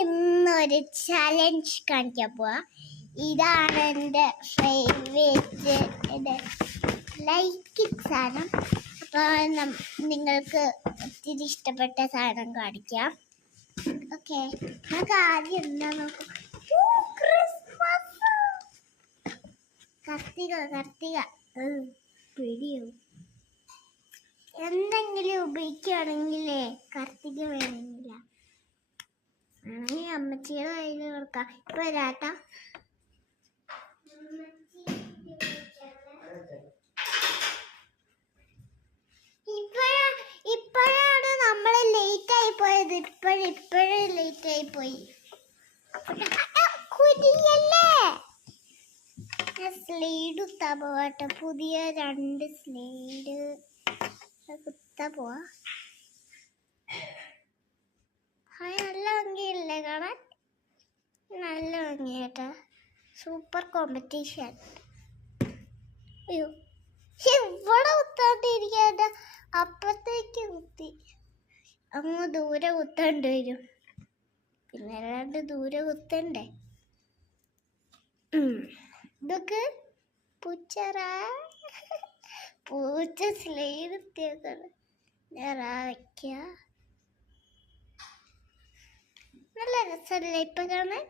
ഇന്നൊരു ചലഞ്ച് കാണിക്കാൻ പോവാ. ഇതാണ് എൻ്റെ ഫേവറേറ്റ് ലൈക്ക് സാധനം. അപ്പോൾ നിങ്ങൾക്ക് ഒത്തിരി ഇഷ്ടപ്പെട്ട സാധനം കാണിക്കാം. ഓക്കെ, നമുക്ക് ആദ്യം എന്താ നോക്കാം. കത്തിക പിടിയോ എന്തെങ്കിലും ഉപയോഗിക്കുകയാണെങ്കിലേ കത്തിക വേണമെന്നില്ല. അമ്മച്ചിയുടെ കയ്യിൽ കൊടുക്കാം. ഇപ്പൊ വരാട്ടാ. ഇപ്പോഴാണ് നമ്മൾ ലേറ്റ് ആയി പോയത്. ഇപ്പോഴേ ലേറ്റ് ആയി പോയി. കുരിയല്ലേ സ്ലൈഡ് കുത്താ പോവാട്ടെ. പുതിയ 2 സ്ലൈഡ് കുത്താ പോവാ. നല്ല ഭംഗിയില്ലേ കാണാൻ? നല്ല ഭംഗിയാട്ടാ. Super competition. അയ്യോ, ഇവിടെ കുത്താണ്ടിരിക്കാട്ട, അപ്പുറത്തേക്ക് കുത്തി. അങ്ങ് ദൂരെ കുത്താണ്ട് വരും. പിന്നെ 2 ദൂരെ കുത്തണ്ടേ. ഇതൊക്കെ പൂച്ച സ്ലൈഡ് എത്തിയേക്കാണ്. ഞാൻ വയ്ക്ക. നല്ല രസമല്ലേ ഇപ്പൊ കാണാൻ?